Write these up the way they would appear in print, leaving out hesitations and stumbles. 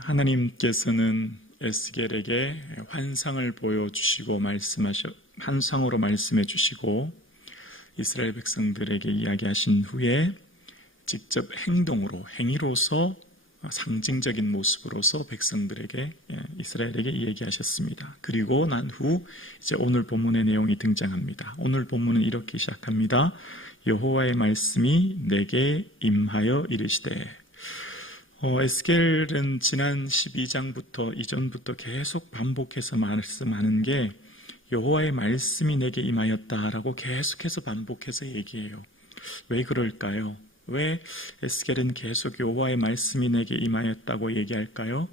하나님께서는 에스겔에게 환상을 보여주시고 환상으로 말씀해 주시고 이스라엘 백성들에게 이야기하신 후에 직접 행위로서 상징적인 모습으로서 백성들에게, 이스라엘에게 얘기하셨습니다. 그리고 난 후 이제 오늘 본문의 내용이 등장합니다. 오늘 본문은 이렇게 시작합니다. 여호와의 말씀이 내게 임하여 이르시되. 에스겔은 지난 12장부터 이전부터 계속 반복해서 말씀하는 게 여호와의 말씀이 내게 임하였다라고 계속해서 반복해서 얘기해요. 왜 그럴까요? 왜 에스겔은 계속 여호와의 말씀이 내게 임하였다고 얘기할까요?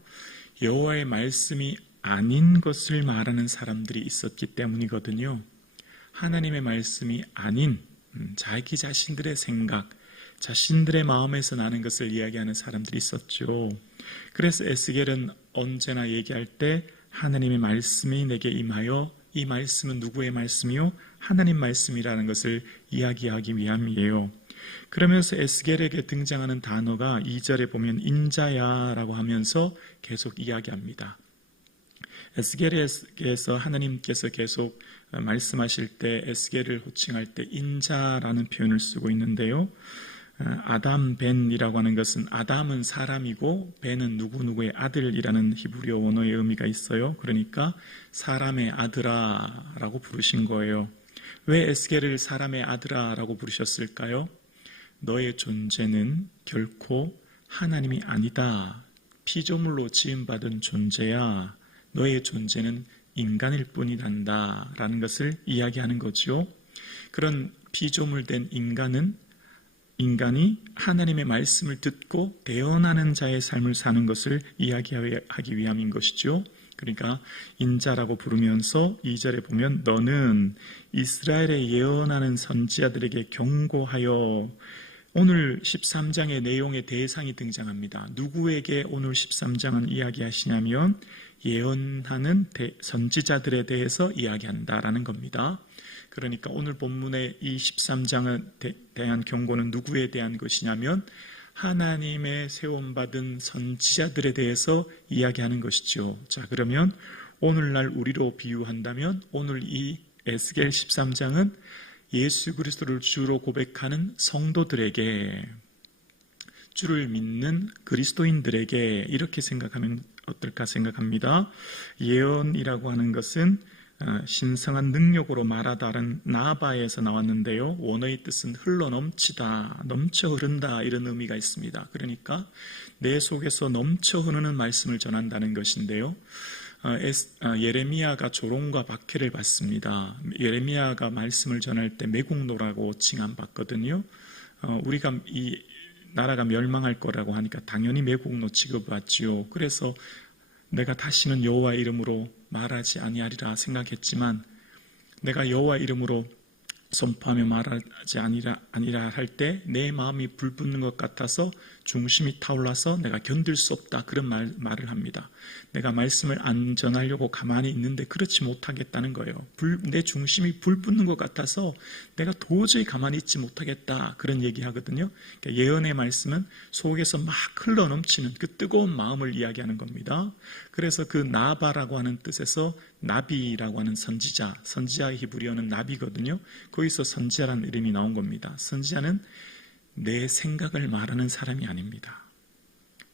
여호와의 말씀이 아닌 것을 말하는 사람들이 있었기 때문이거든요. 하나님의 말씀이 아닌 자기 자신들의 생각, 자신들의 마음에서 나는 것을 이야기하는 사람들이 있었죠. 그래서 에스겔은 언제나 얘기할 때 하나님의 말씀이 내게 임하여, 이 말씀은 누구의 말씀이요? 하나님 말씀이라는 것을 이야기하기 위함이에요. 그러면서 에스겔에게 등장하는 단어가 2절에 보면 인자야라고 하면서 계속 이야기합니다. 에스겔에서 하나님께서 계속 말씀하실 때 에스겔을 호칭할 때 인자라는 표현을 쓰고 있는데요. 아담 벤이라고 하는 것은 아담은 사람이고 벤은 누구누구의 아들이라는 히브리어 원어의 의미가 있어요. 그러니까 사람의 아들아라고 부르신 거예요. 왜 에스겔을 사람의 아들아라고 부르셨을까요? 너의 존재는 결코 하나님이 아니다. 피조물로 지음받은 존재야. 너의 존재는 인간일 뿐이란다 라는 것을 이야기하는 거죠. 그런 피조물된 인간이 하나님의 말씀을 듣고 대언하는 자의 삶을 사는 것을 이야기하기 위함인 것이죠. 그러니까 인자라고 부르면서 2절에 보면 너는 이스라엘에 예언하는 선지자들에게 경고하여, 오늘 13장의 내용의 대상이 등장합니다. 누구에게 오늘 13장은 이야기하시냐면 예언하는 선지자들에 대해서 이야기한다라는 겁니다. 그러니까 오늘 본문의 이 13장에 대한 경고는 누구에 대한 것이냐면 하나님의 세움받은 선지자들에 대해서 이야기하는 것이죠. 자, 그러면 오늘날 우리로 비유한다면 오늘 이 에스겔 13장은 예수 그리스도를 주로 고백하는 성도들에게, 주를 믿는 그리스도인들에게 이렇게 생각하면 어떨까 생각합니다. 예언이라고 하는 것은 신성한 능력으로 말하다는 나바에서 나왔는데요. 원어의 뜻은 흘러넘치다, 넘쳐 흐른다 이런 의미가 있습니다. 그러니까 내 속에서 넘쳐 흐르는 말씀을 전한다는 것인데요. 예레미야가 조롱과 박해를 받습니다. 예레미야가 말씀을 전할 때 매국노라고 칭함받거든요. 우리가 이 나라가 멸망할 거라고 하니까 당연히 매국노 취급받지요. 그래서 내가 다시는 여호와 이름으로 말하지 아니하리라 생각했지만 내가 여호와 이름으로 선포하며 말하지 아니라 할 때 내 마음이 불붙는 것 같아서 중심이 타올라서 내가 견딜 수 없다, 그런 말을 합니다. 내가 말씀을 안 전하려고 가만히 있는데 그렇지 못하겠다는 거예요. 내 중심이 불붙는 것 같아서 내가 도저히 가만히 있지 못하겠다, 그런 얘기하거든요. 그러니까 예언의 말씀은 속에서 막 흘러넘치는 그 뜨거운 마음을 이야기하는 겁니다. 그래서 그 나바라고 하는 뜻에서 나비라고 하는 선지자의 히브리어는 나비거든요. 거기서 선지자라는 이름이 나온 겁니다. 선지자는 내 생각을 말하는 사람이 아닙니다.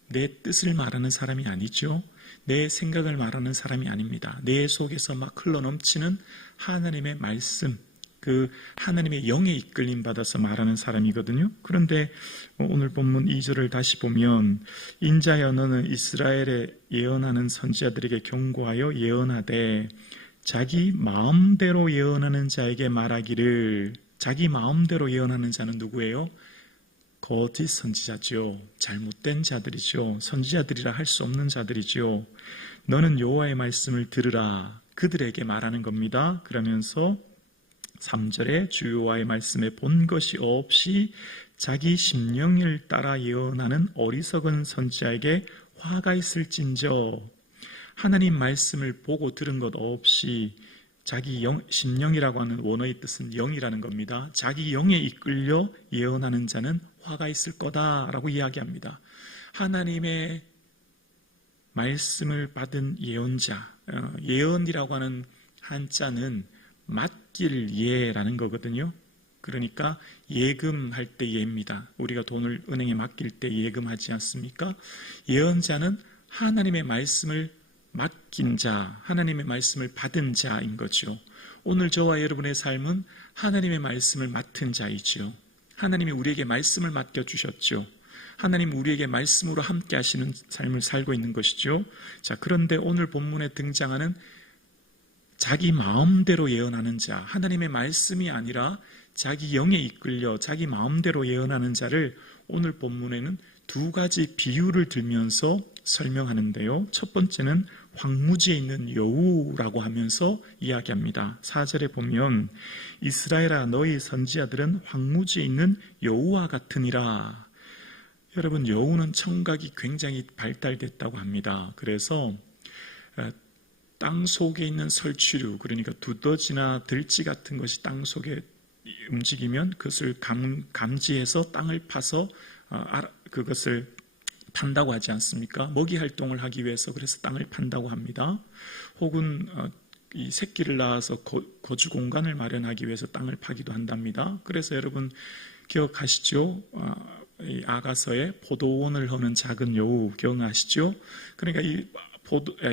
내 뜻을 말하는 사람이 아니죠. 내 생각을 말하는 사람이 아닙니다. 내 속에서 막 흘러넘치는 하나님의 말씀, 그 하나님의 영에 이끌림 받아서 말하는 사람이거든요. 그런데 오늘 본문 2절을 다시 보면 인자여 너는 이스라엘에 예언하는 선지자들에게 경고하여 예언하되 자기 마음대로 예언하는 자에게 말하기를. 자기 마음대로 예언하는 자는 누구예요? 거짓 선지자죠. 잘못된 자들이죠. 선지자들이라 할 수 없는 자들이죠. 너는 여호와의 말씀을 들으라, 그들에게 말하는 겁니다. 그러면서 3절에 주 여호와의 말씀에 본 것이 없이 자기 심령을 따라 예언하는 어리석은 선지자에게 화가 있을진저. 하나님 말씀을 보고 들은 것 없이 자기 심령이라고 하는 원어의 뜻은 영이라는 겁니다. 자기 영에 이끌려 예언하는 자는 화가 있을 거다라고 이야기합니다. 하나님의 말씀을 받은 예언자, 예언이라고 하는 한자는 맡길 예라는 거거든요. 그러니까 예금할 때 예입니다. 우리가 돈을 은행에 맡길 때 예금하지 않습니까? 예언자는 하나님의 말씀을 맡긴 자, 하나님의 말씀을 받은 자인 거죠. 오늘 저와 여러분의 삶은 하나님의 말씀을 맡은 자이죠. 하나님이 우리에게 말씀을 맡겨주셨죠. 하나님 우리에게 말씀으로 함께 하시는 삶을 살고 있는 것이죠. 자, 그런데 오늘 본문에 등장하는 자기 마음대로 예언하는 자, 하나님의 말씀이 아니라 자기 영에 이끌려 자기 마음대로 예언하는 자를 오늘 본문에는 두 가지 비유를 들면서 설명하는데요. 첫 번째는 황무지에 있는 여우라고 하면서 이야기합니다. 4절에 보면 이스라엘아 너희 선지자들은 황무지에 있는 여우와 같으니라. 여러분, 여우는 청각이 굉장히 발달됐다고 합니다. 그래서 땅 속에 있는 설치류, 그러니까 두더지나 들쥐 같은 것이 땅 속에 움직이면 그것을 감지해서 땅을 파서 그것을 판다고 하지 않습니까? 먹이 활동을 하기 위해서 그래서 땅을 판다고 합니다. 혹은 이 새끼를 낳아서 거주 공간을 마련하기 위해서 땅을 파기도 한답니다. 그래서 여러분 기억하시죠? 이 아가서에 포도원을 허는 작은 여우 기억나시죠? 그러니까 이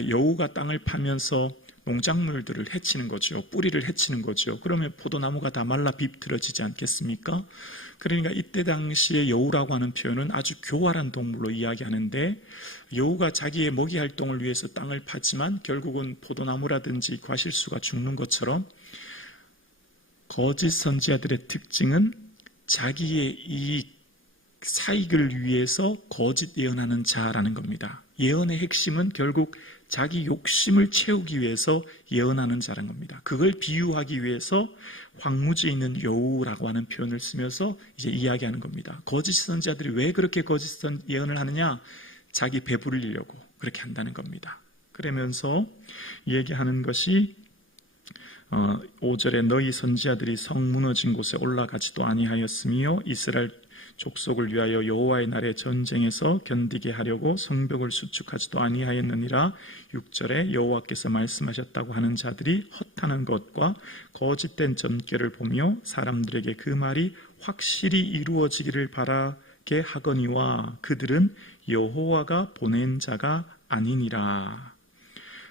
여우가 땅을 파면서 농작물들을 해치는 거죠. 뿌리를 해치는 거죠. 그러면 포도나무가 다 말라 비틀어지지 않겠습니까? 그러니까 이때 당시에 여우라고 하는 표현은 아주 교활한 동물로 이야기하는데, 여우가 자기의 먹이 활동을 위해서 땅을 파지만 결국은 포도나무라든지 과실수가 죽는 것처럼 거짓 선지자들의 특징은 자기의 이익, 사익을 위해서 거짓 예언하는 자라는 겁니다. 예언의 핵심은 결국 자기 욕심을 채우기 위해서 예언하는 자라는 겁니다. 그걸 비유하기 위해서 황무지에 있는 여우라고 하는 표현을 쓰면서 이제 이야기하는 겁니다. 거짓 선지자들이 왜 그렇게 거짓 예언을 하느냐? 자기 배부르려고 그렇게 한다는 겁니다. 그러면서 얘기하는 것이 5절에 너희 선지자들이 성 무너진 곳에 올라가지도 아니하였으며 이스라엘 족속을 위하여 여호와의 날에 전쟁에서 견디게 하려고 성벽을 수축하지도 아니하였느니라. 6절에 여호와께서 말씀하셨다고 하는 자들이 헛하는 것과 거짓된 점괘를 보며 사람들에게 그 말이 확실히 이루어지기를 바라게 하거니와 그들은 여호와가 보낸 자가 아니니라.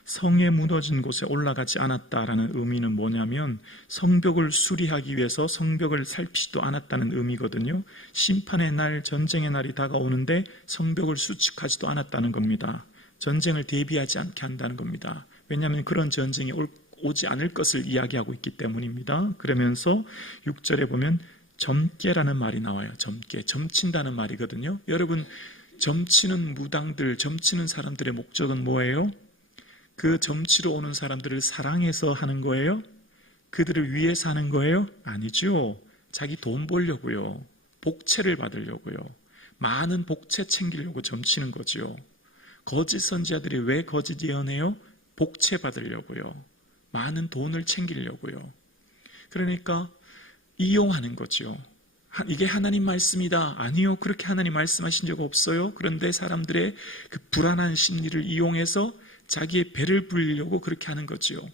성에 무너진 곳에 올라가지 않았다라는 의미는 뭐냐면 성벽을 수리하기 위해서 성벽을 살피지도 않았다는 의미거든요. 심판의 날, 전쟁의 날이 다가오는데 성벽을 수축하지도 않았다는 겁니다. 전쟁을 대비하지 않게 한다는 겁니다. 왜냐하면 그런 전쟁이 오지 않을 것을 이야기하고 있기 때문입니다. 그러면서 6절에 보면 점괘라는 말이 나와요. 점괘, 점친다는 말이거든요. 여러분, 점치는 무당들, 점치는 사람들의 목적은 뭐예요? 그 점치러 오는 사람들을 사랑해서 하는 거예요? 그들을 위해서 하는 거예요? 아니죠. 자기 돈 벌려고요. 복채를 받으려고요. 많은 복채 챙기려고 점치는 거죠. 거짓 선지자들이 왜 거짓 예언해요? 복채 받으려고요. 많은 돈을 챙기려고요. 그러니까 이용하는 거죠. 이게 하나님 말씀이다. 아니요, 그렇게 하나님 말씀하신 적 없어요. 그런데 사람들의 그 불안한 심리를 이용해서 자기의 배를 불리려고 그렇게 하는 거죠.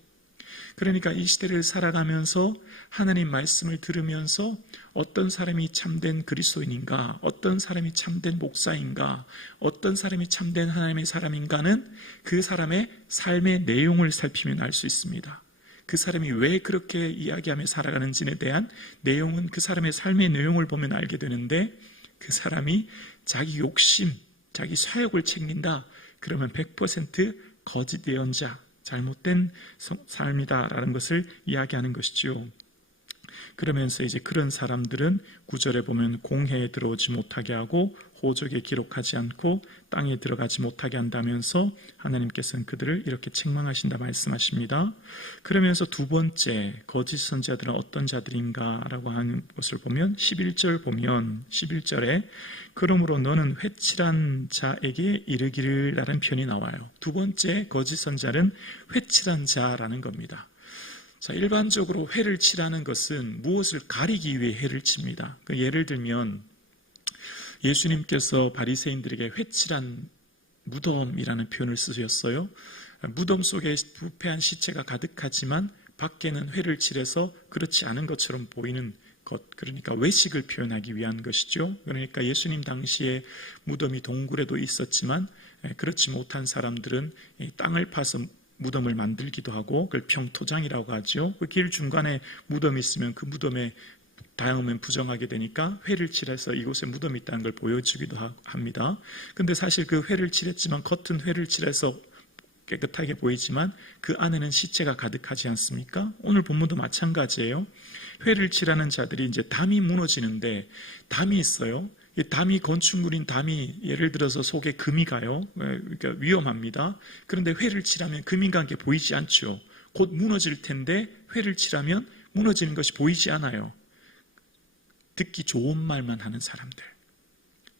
그러니까 이 시대를 살아가면서 하나님 말씀을 들으면서 어떤 사람이 참된 그리스도인인가, 어떤 사람이 참된 목사인가, 어떤 사람이 참된 하나님의 사람인가는 그 사람의 삶의 내용을 살피면 알 수 있습니다. 그 사람이 왜 그렇게 이야기하며 살아가는지에 대한 내용은 그 사람의 삶의 내용을 보면 알게 되는데, 그 사람이 자기 욕심, 자기 사욕을 챙긴다, 그러면 100% 거짓 예언자, 잘못된 삶이다라는 것을 이야기하는 것이죠. 그러면서 이제 그런 사람들은 9절에 보면 공회에 들어오지 못하게 하고 호적에 기록하지 않고 땅에 들어가지 못하게 한다면서 하나님께서는 그들을 이렇게 책망하신다 말씀하십니다. 그러면서 두 번째 거짓 선지자들은 어떤 자들인가라고 하는 것을 보면 11절 보면 11절에 그러므로 너는 회칠한 자에게 이르기를 라는 표현이 나와요. 두 번째 거짓 선지자는 회칠한 자라는 겁니다. 자, 일반적으로 회를 칠하는 것은 무엇을 가리기 위해 회를 칩니다. 예를 들면 예수님께서 바리새인들에게 회칠한 무덤이라는 표현을 쓰셨어요. 무덤 속에 부패한 시체가 가득하지만 밖에는 회를 칠해서 그렇지 않은 것처럼 보이는 것, 그러니까 외식을 표현하기 위한 것이죠. 그러니까 예수님 당시에 무덤이 동굴에도 있었지만 그렇지 못한 사람들은 땅을 파서 무덤을 만들기도 하고 그걸 평토장이라고 하죠. 그 길 중간에 무덤이 있으면 그 무덤에 다음은 부정하게 되니까 회를 칠해서 이곳에 무덤이 있다는 걸 보여주기도 합니다. 근데 사실 그 회를 칠했지만 겉은 회를 칠해서 깨끗하게 보이지만 그 안에는 시체가 가득하지 않습니까? 오늘 본문도 마찬가지예요. 회를 칠하는 자들이 이제 담이 무너지는데 담이 있어요. 이 담이 건축물인 담이 예를 들어서 속에 금이 가요. 그러니까 위험합니다. 그런데 회를 칠하면 금이 간 게 보이지 않죠. 곧 무너질 텐데 회를 칠하면 무너지는 것이 보이지 않아요. 듣기 좋은 말만 하는 사람들,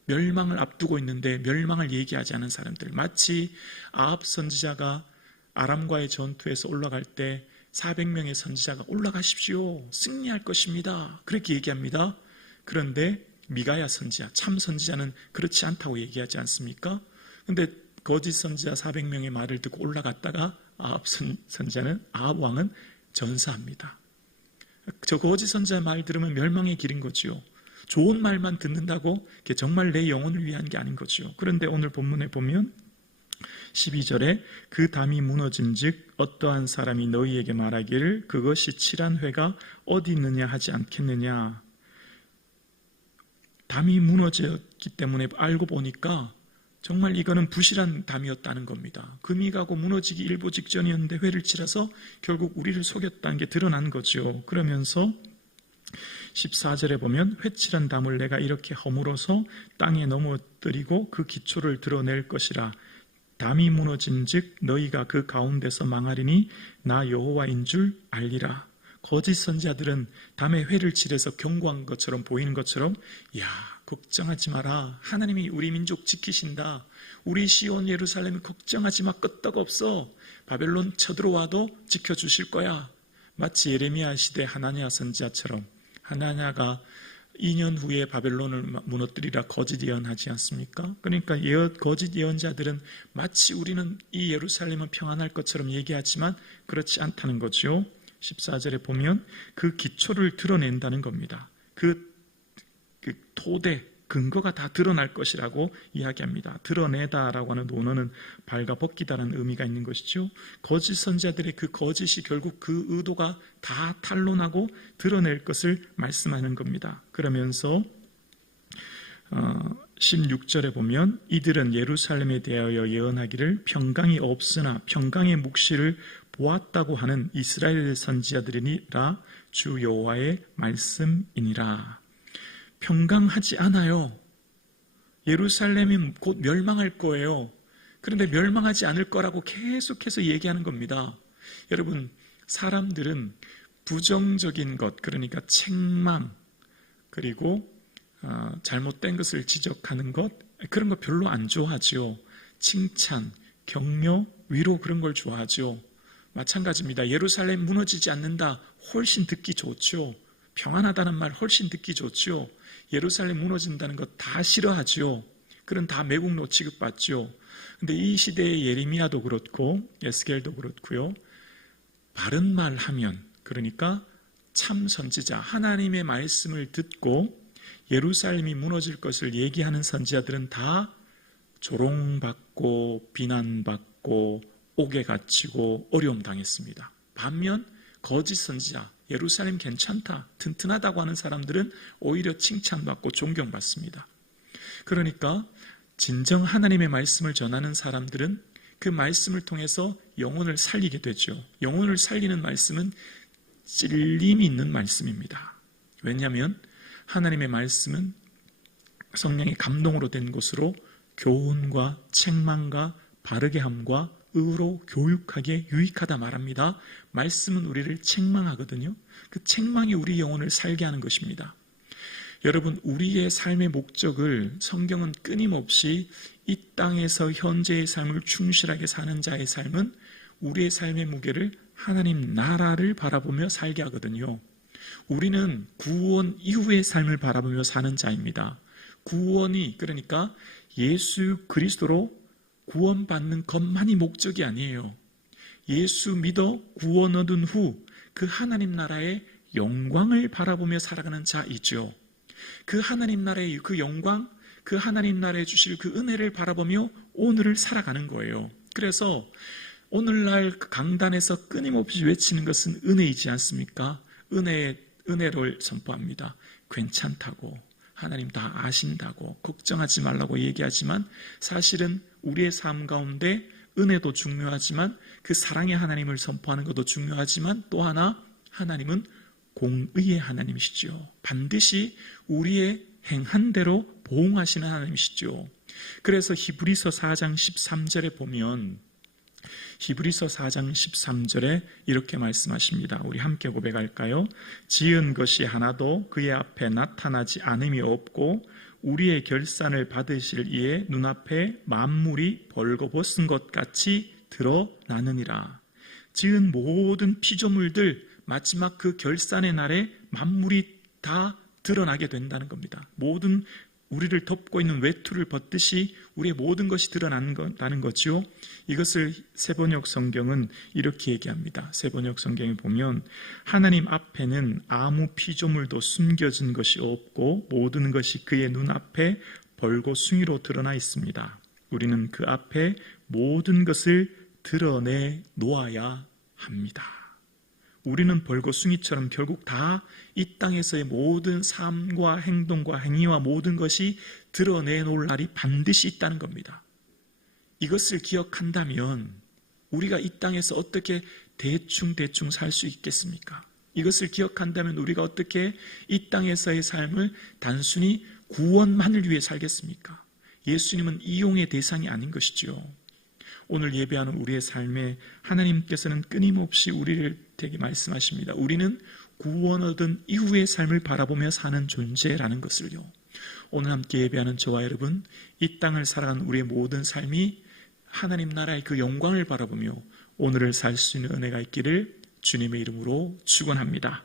멸망을 앞두고 있는데 멸망을 얘기하지 않은 사람들, 마치 아합 선지자가 아람과의 전투에서 올라갈 때 400명의 선지자가 올라가십시오, 승리할 것입니다, 그렇게 얘기합니다. 그런데 미가야 선지자, 참 선지자는 그렇지 않다고 얘기하지 않습니까? 그런데 거짓 선지자 400명의 말을 듣고 올라갔다가 아합 선지자는, 아합 왕은 전사합니다. 저 거짓 선지자 말 들으면 멸망의 길인 거지요. 좋은 말만 듣는다고 그게 정말 내 영혼을 위한 게 아닌 거지요. 그런데 오늘 본문에 보면 12절에 그 담이 무너짐즉 어떠한 사람이 너희에게 말하기를 그것이 칠한 회가 어디 있느냐 하지 않겠느냐. 담이 무너졌기 때문에 알고 보니까 정말 이거는 부실한 담이었다는 겁니다. 금이 가고 무너지기 일보 직전이었는데 회를 칠해서 결국 우리를 속였다는 게 드러난 거죠. 그러면서 14절에 보면 회칠한 담을 내가 이렇게 허물어서 땅에 넘어뜨리고 그 기초를 드러낼 것이라. 담이 무너진즉 너희가 그 가운데서 망하리니 나 여호와인 줄 알리라. 거짓 선지자들은 담에 회를 칠해서 경고한 것처럼 보이는 것처럼, 야, 걱정하지 마라, 하나님이 우리 민족 지키신다, 우리 시온 예루살렘이 걱정하지 마, 끄떡 없어, 바벨론 쳐들어와도 지켜주실 거야. 마치 예레미야 시대 하나냐 선지자처럼, 하나냐가 2년 후에 바벨론을 무너뜨리라 거짓 예언하지 않습니까? 그러니까 거짓 예언자들은 마치 우리는 이 예루살렘은 평안할 것처럼 얘기하지만 그렇지 않다는 거죠. 14절에 보면 그 기초를 드러낸다는 겁니다. 그 토대, 근거가 다 드러날 것이라고 이야기합니다. 드러내다라고 하는 논어는 발가벗기다라는 의미가 있는 것이죠. 거짓 선지자들의 그 거짓이 결국 그 의도가 다 탄로나고 드러낼 것을 말씀하는 겁니다. 그러면서 16절에 보면 이들은 예루살렘에 대하여 예언하기를 평강이 없으나 평강의 묵시를 보았다고 하는 이스라엘 선지자들이니라 주 여호와의 말씀이니라. 평강하지 않아요. 예루살렘이 곧 멸망할 거예요. 그런데 멸망하지 않을 거라고 계속해서 얘기하는 겁니다. 여러분, 사람들은 부정적인 것, 그러니까 책망, 그리고 잘못된 것을 지적하는 것, 그런 거 별로 안 좋아하죠. 칭찬, 격려, 위로, 그런 걸 좋아하죠. 마찬가지입니다. 예루살렘 무너지지 않는다, 훨씬 듣기 좋죠. 평안하다는 말 훨씬 듣기 좋죠. 예루살렘 무너진다는 것 다 싫어하죠. 그런 다 매국노 취급받죠. 근데 이 시대의 예레미야도 그렇고 에스겔도 그렇고요. 바른 말 하면, 그러니까 참 선지자, 하나님의 말씀을 듣고 예루살렘이 무너질 것을 얘기하는 선지자들은 다 조롱받고 비난받고 옥에 갇히고 어려움 당했습니다. 반면 거짓 선지자, 예루살렘 괜찮다, 튼튼하다고 하는 사람들은 오히려 칭찬받고 존경받습니다. 그러니까 진정 하나님의 말씀을 전하는 사람들은 그 말씀을 통해서 영혼을 살리게 되죠. 영혼을 살리는 말씀은 찔림이 있는 말씀입니다. 왜냐하면 하나님의 말씀은 성령의 감동으로 된 것으로 교훈과 책망과 바르게 함과 의로 교육하게 유익하다 말합니다. 말씀은 우리를 책망하거든요. 그 책망이 우리 영혼을 살게 하는 것입니다. 여러분, 우리의 삶의 목적을 성경은 끊임없이 이 땅에서 현재의 삶을 충실하게 사는 자의 삶은 우리의 삶의 무게를 하나님 나라를 바라보며 살게 하거든요. 우리는 구원 이후의 삶을 바라보며 사는 자입니다. 구원이, 그러니까 예수 그리스도로 구원받는 것만이 목적이 아니에요. 예수 믿어 구원 얻은 후 그 하나님 나라의 영광을 바라보며 살아가는 자이죠. 그 하나님 나라의 그 영광, 그 하나님 나라에 주실 그 은혜를 바라보며 오늘을 살아가는 거예요. 그래서 오늘날 강단에서 끊임없이 외치는 것은 은혜이지 않습니까? 은혜를 선포합니다. 괜찮다고, 하나님 다 아신다고, 걱정하지 말라고 얘기하지만 사실은 우리의 삶 가운데 은혜도 중요하지만 그 사랑의 하나님을 선포하는 것도 중요하지만 또 하나 하나님은 공의의 하나님이시죠. 반드시 우리의 행한 대로 보응하시는 하나님이시죠. 그래서 히브리서 4장 13절에 보면 히브리서 4장 13절에 이렇게 말씀하십니다. 우리 함께 고백할까요? 지은 것이 하나도 그의 앞에 나타나지 않음이 없고 우리의 결산을 받으실 이의 눈앞에 만물이 벌거벗은 것 같이 드러나느니라. 지은 모든 피조물들 마지막 그 결산의 날에 만물이 다 드러나게 된다는 겁니다. 모든 우리를 덮고 있는 외투를 벗듯이 우리의 모든 것이 드러난다는 거죠. 이것을 세번역 성경은 이렇게 얘기합니다. 세번역 성경에 보면 하나님 앞에는 아무 피조물도 숨겨진 것이 없고 모든 것이 그의 눈앞에 벌거숭이로 드러나 있습니다. 우리는 그 앞에 모든 것을 드러내 놓아야 합니다. 우리는 벌거숭이처럼 결국 다 이 땅에서의 모든 삶과 행동과 행위와 모든 것이 드러내놓을 날이 반드시 있다는 겁니다. 이것을 기억한다면 우리가 이 땅에서 어떻게 대충 살 수 있겠습니까? 이것을 기억한다면 우리가 어떻게 이 땅에서의 삶을 단순히 구원만을 위해 살겠습니까? 예수님은 이용의 대상이 아닌 것이죠. 오늘 예배하는 우리의 삶에 하나님께서는 끊임없이 우리를 되게 말씀하십니다. 우리는 구원 얻은 이후의 삶을 바라보며 사는 존재라는 것을요. 오늘 함께 예배하는 저와 여러분, 이 땅을 살아가는 우리의 모든 삶이 하나님 나라의 그 영광을 바라보며 오늘을 살 수 있는 은혜가 있기를 주님의 이름으로 축원합니다.